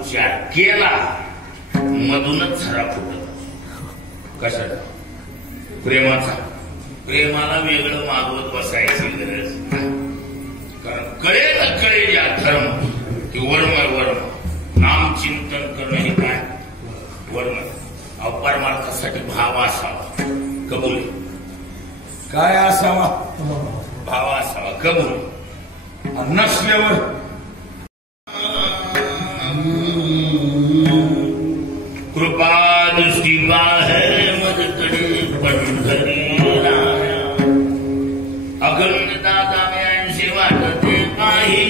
उच्चार केला मधूनच झरा फुटत. कशाचा? प्रेमाचा. प्रेमाला वेगळं मागवत बसायची गरज नाही. कारण कळेल कळेल या धर्म की वर्म नाम चिंतन करणं हे काय वर्म. परमार्थासाठी भाव असावा. कबूल. काय असावा? भाव असावा. कबूल. नसल्यावर कृपा दृष्टी बाहेर मजकडे पंढरी अखंड दादाव्यांशी वाटते काही.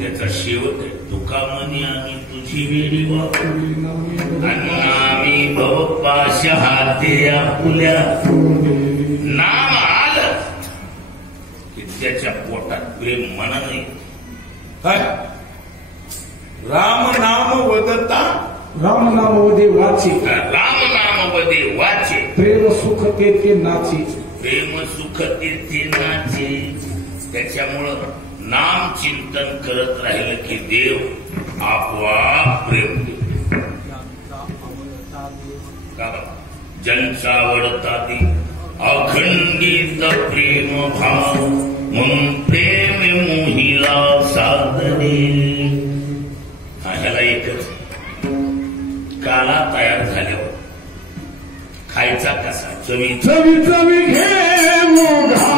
त्याचा शेवट आहे. तुका म्हणे आम्ही तुझी वेळी वापरू आणि आम्ही भवपाश हाते आपुल्या. नाम आलं की त्याच्या पोटात प्रेम मना नाही. राम नाम वदता राम नाम वदे वाचे. राम नाम वदे वाचे. प्रेम सुख तेथे नाचे. प्रेम सुख तेथे नाचे. त्याच्यामुळं नाम चिंतन करत राहिलं की देव आपोआप प्रेम देतो. ज्यांचा आवडता ती अखंडित प्रेम भाव म्हणून प्रेम मोहिला साधने. ह्याला एकच काला तयार झाल्यावर खायचा कसा? चवी चवी चवी घे मोघा.